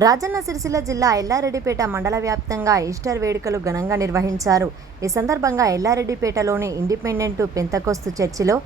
రాజన్న సిరిసిల్ల జిల్లా ఎల్లారెడ్డిపేట మండల వ్యాప్తంగా ఈస్టర్ వేడుకలు ఘనంగా నిర్వహించారు. ఈ సందర్భంగా ఎల్లారెడ్డిపేటలోని ఇండిపెండెంట్ పెంతకోస్తు చర్చిలో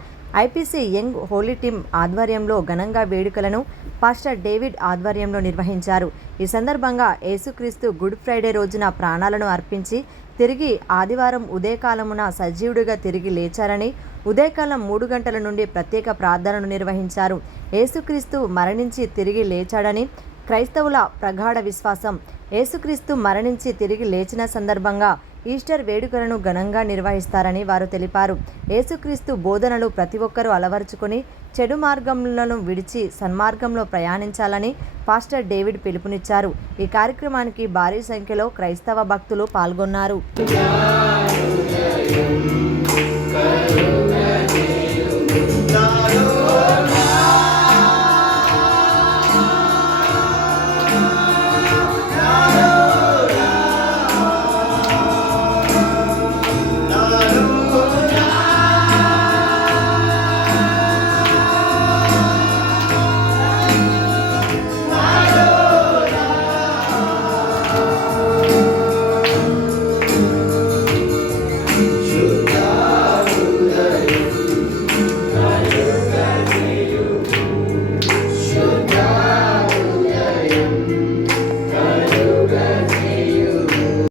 ఐపీసీ యంగ్ హోలీ టీమ్ ఆధ్వర్యంలో ఘనంగా వేడుకలను పాస్టర్ డేవిడ్ ఆధ్వర్యంలో నిర్వహించారు. ఈ సందర్భంగా యేసుక్రీస్తు గుడ్ ఫ్రైడే రోజున ప్రాణాలను అర్పించి తిరిగి ఆదివారం ఉదయకాలమున సజీవుడిగా తిరిగి లేచారని ఉదయకాలం మూడు గంటల నుండి ప్రత్యేక ప్రార్థనలు నిర్వహించారు. యేసుక్రీస్తు మరణించి తిరిగి లేచాడని క్రైస్తవుల ప్రగాఢ విశ్వాసం. యేసుక్రీస్తు మరణించి తిరిగి లేచిన సందర్భంగా ఈస్టర్ వేడుకలను ఘనంగా నిర్వహిస్తారని వారు తెలిపారు. యేసుక్రీస్తు బోధనలు ప్రతి ఒక్కరూ అలవరుచుకొని చెడు మార్గములను విడిచి సన్మార్గంలో ప్రయాణించాలని పాస్టర్ డేవిడ్ పిలుపునిచ్చారు. ఈ కార్యక్రమానికి భారీ సంఖ్యలో క్రైస్తవ భక్తులు పాల్గొన్నారు.